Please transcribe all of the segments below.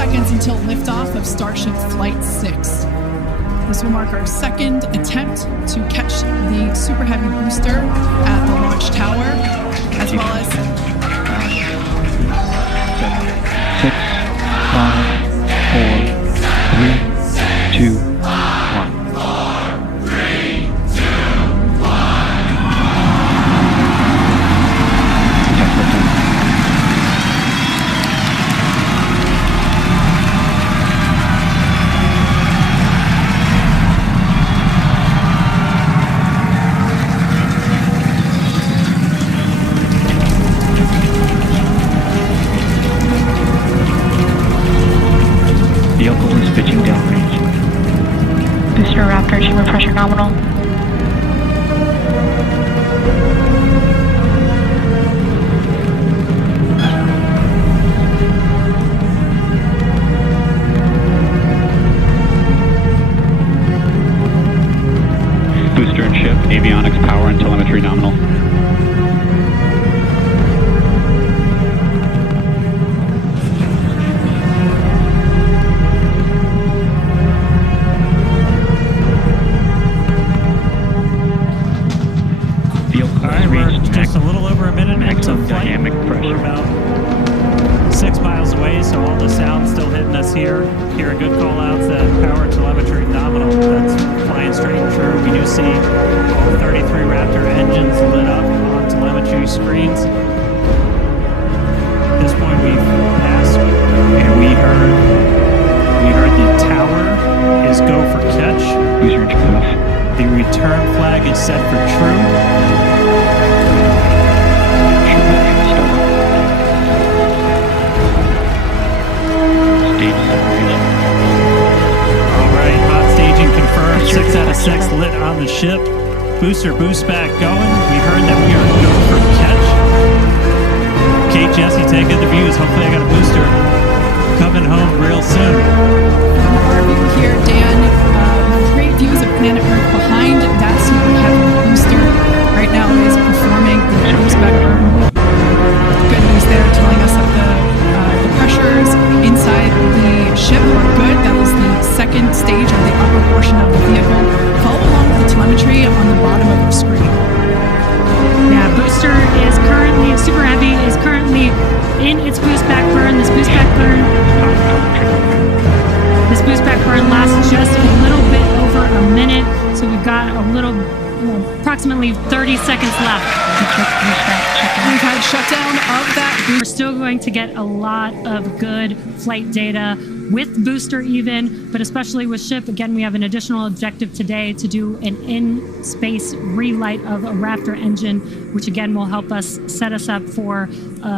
seconds until liftoff of Starship Flight 6. This will mark our second attempt to catch the Super Heavy booster at the launch tower, as well as 6, 5, 4, 3, 2, 1. Vehicle is pitching downrange. Booster Raptor, chamber pressure nominal. Booster and ship, avionics, power, and telemetry nominal. Just a little over a minute into flight. Dynamic pressure. We're about 6 miles away, so all the sound's still hitting us here. Hearing good call-outs that power telemetry nominal. That's flying straight and true. We do see all 33 Raptor engines lit up on telemetry screens. At this point, we've passed, and we heard the tower is go for catch. Booster engine cut off. The return flag is set for true. Alright, hot staging confirmed. 6 out of 6 lit on the ship. Booster boost back going. We heard that we are go for catch. Kate, Jesse, take in the views. Hopefully I got a booster coming home real soon. our view here, Dan, great views of planet Earth behind that Super Heavy booster. Right now it is performing the boost back burn. Good news there, telling us that the pressures inside the ship were good. That was the second stage of the upper portion of the vehicle. Follow along with the telemetry on the bottom of your screen. Yeah, booster is currently, Super Heavy is currently in its boost back burn. This boost back burn lasts just a little bit over a minute. So we've got a little, approximately 30 seconds left. We've had shutdown of that booster. We're still going to get a lot of good flight data with booster even, but especially with ship. Again, we have an additional objective today to do an in-space relight of a Raptor engine, which again will help us set us up for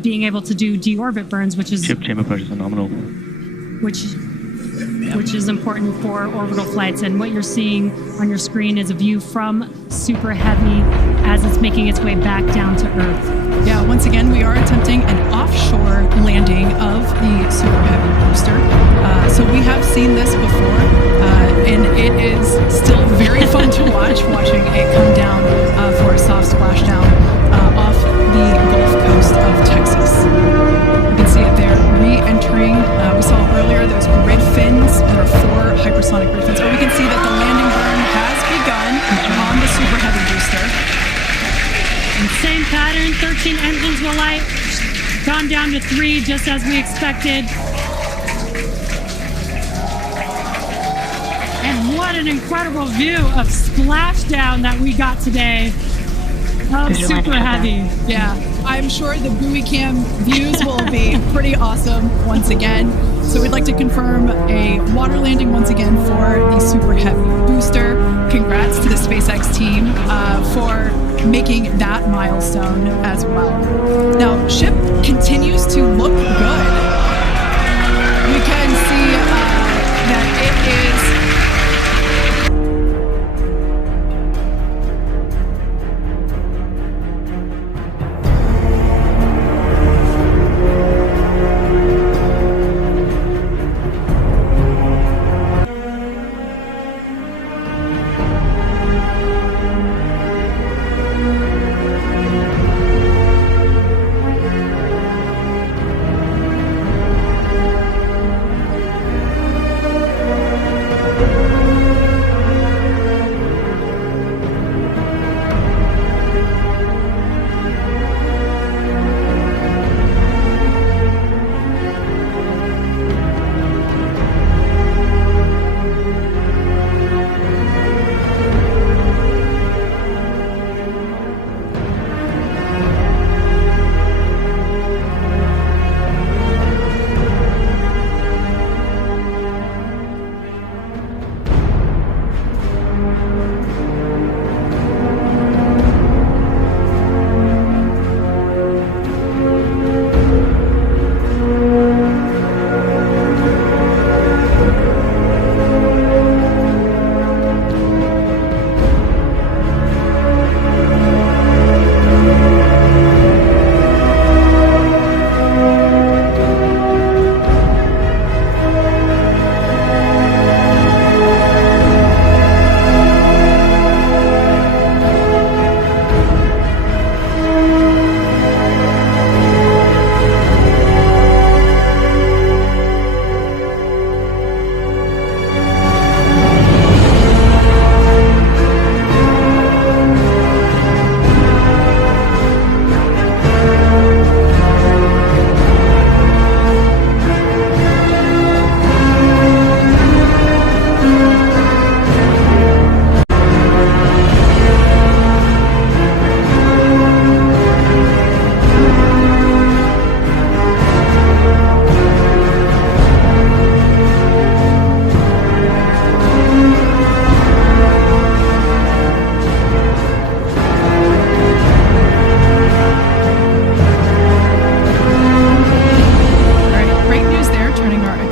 being able to do deorbit burns, which is ship chamber pressure is nominal. which is important for orbital flights. And what you're seeing on your screen is a view from Super Heavy as it's making its way back down to Earth. Yeah, once again, we are attempting an offshore landing of the Super Heavy booster. So we have seen this before, and it is still very fun to watching it come down for a soft splashdown off the Gulf Coast of Texas. You can see it there re-entering. We saw earlier those grid fins. There are 4 hypersonic grid fins. But we can see that the landing burn has begun on the Super Heavy booster. And same pattern, 13 engines will light, gone down to 3 just as we expected. And what an incredible view of splashdown that we got today of Super Heavy. Yeah, I'm sure the buoy cam views will be pretty awesome once again. So we'd like to confirm a water landing once again for the Super Heavy booster. Congrats to the SpaceX team for making that milestone as well. Now, ship continues to look good. We can see that it is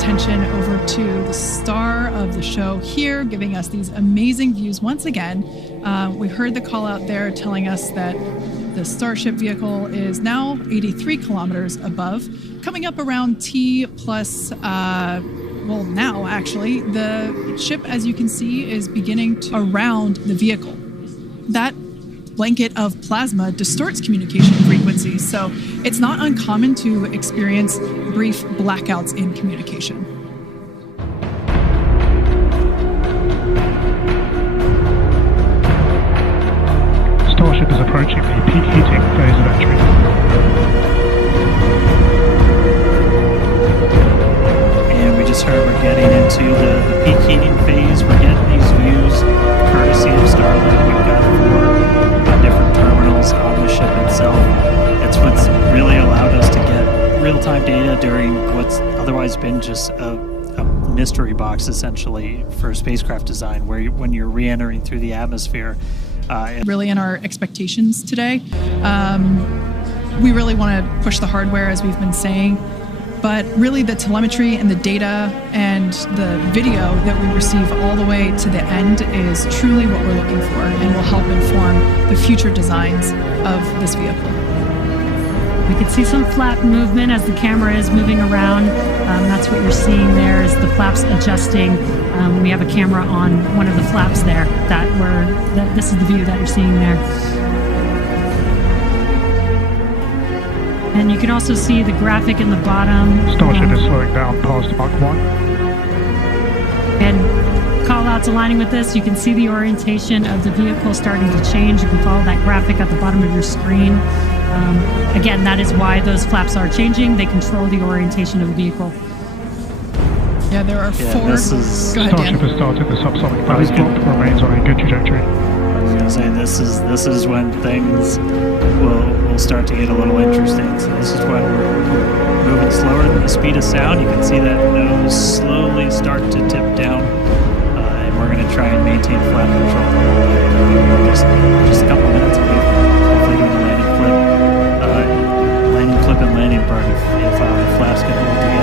attention over to the star of the show here, giving us these amazing views once again. We heard the call out there telling us that the Starship vehicle is now 83 kilometers above, coming up around T plus, well, now actually, the ship, as you can see, is beginning to around the vehicle. That blanket of plasma distorts communication frequencies, so it's not uncommon to experience brief blackouts in communication. Starship is approaching the peak heating phase of entry. And we just heard we're getting into the peak heating phase. We're getting these views courtesy of Starlink. We've got 4 different terminals on the ship itself. It's what's really allowed us to get real-time data during what's otherwise been just a mystery box, essentially, for spacecraft design, where when you're re-entering through the atmosphere. Really in our expectations today. We really want to push the hardware, as we've been saying, but really the telemetry and the data and the video that we receive all the way to the end is truly what we're looking for and will help inform the future designs of this vehicle. We can see some flap movement as the camera is moving around. That's what you're seeing there is the flaps adjusting. We have a camera on one of the flaps there. This is the view that you're seeing there. And you can also see the graphic in the bottom. Starship is slowing down past Mach 1. And call-outs aligning with this, you can see the orientation of the vehicle starting to change. You can follow that graphic at the bottom of your screen. Again, that is why those flaps are changing. They control the orientation of the vehicle. Yeah, there are 4. Go ahead, Starship Dan. has started the subsonic phase block, remains on a good trajectory. I was going to say, this is when things will start to get a little interesting. So this is when we're moving slower than the speed of sound. You can see that nose slowly start to tip down, and we're going to try and maintain flat control the whole way. We're just a couple minutes away from hopefully doing a landing flip and landing part if the flaps can hold together.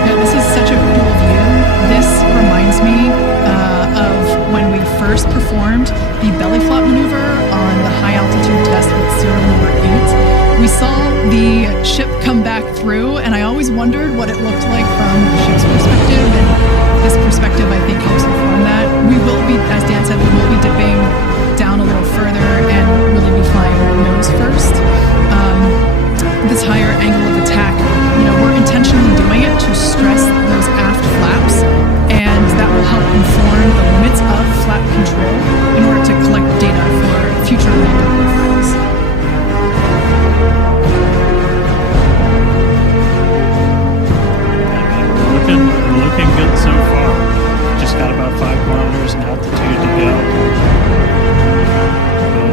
Yeah, this is such a cool view. This reminds me of when we first performed the belly flop maneuver on the high altitude test with serial number 8. We saw the ship come back through, and I always wondered what it looked like from the ship's perspective, and this perspective, I think, helps inform that. We will be, as Dan said, we will be dipping down a little further and really be flying nose first. This higher angle of attack, we're intentionally doing it to stress those aft flaps, and that will help inform the limits of flap control in order to collect data for future landing profiles. We're looking good so far. Just got about 5 kilometers in altitude to go.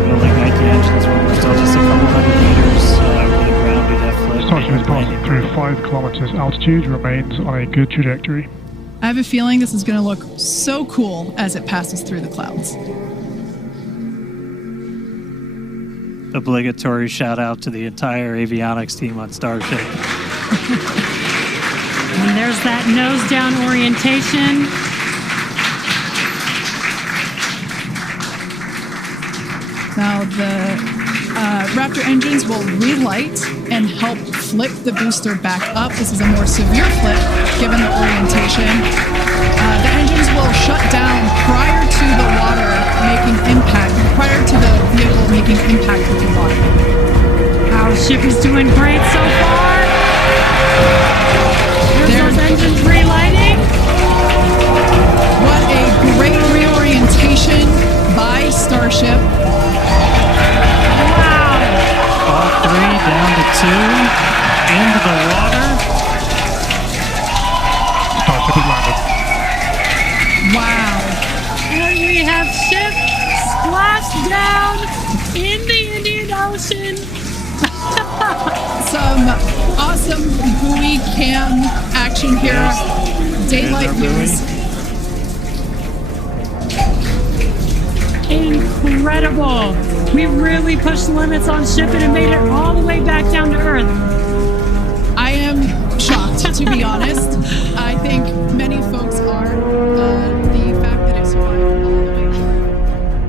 Building Nike engines when we're still just a couple hundred meters over the ground. We'd have flip. Starship is passing through 5 kilometers altitude, remains on a good trajectory. I have a feeling this is going to look so cool as it passes through the clouds. Obligatory shout out to the entire avionics team on Starship. And there's that nose down orientation. Now the Raptor engines will relight and help flip the booster back up. This is a more severe flip given the orientation. The engines will shut down prior to the water making impact, prior to the vehicle making impact with the water. Our ship is doing great so far. There's those engines relighting. What a great reorientation by Starship. Wow. All 3 down to 2 into the water. Starship has landed. Wow. And we have ship splashed down in the Indian Ocean. Some awesome buoy cam action here. Daylight views. Incredible. We really pushed the limits on shipping and made it all the way back down to Earth. I am shocked, to be honest.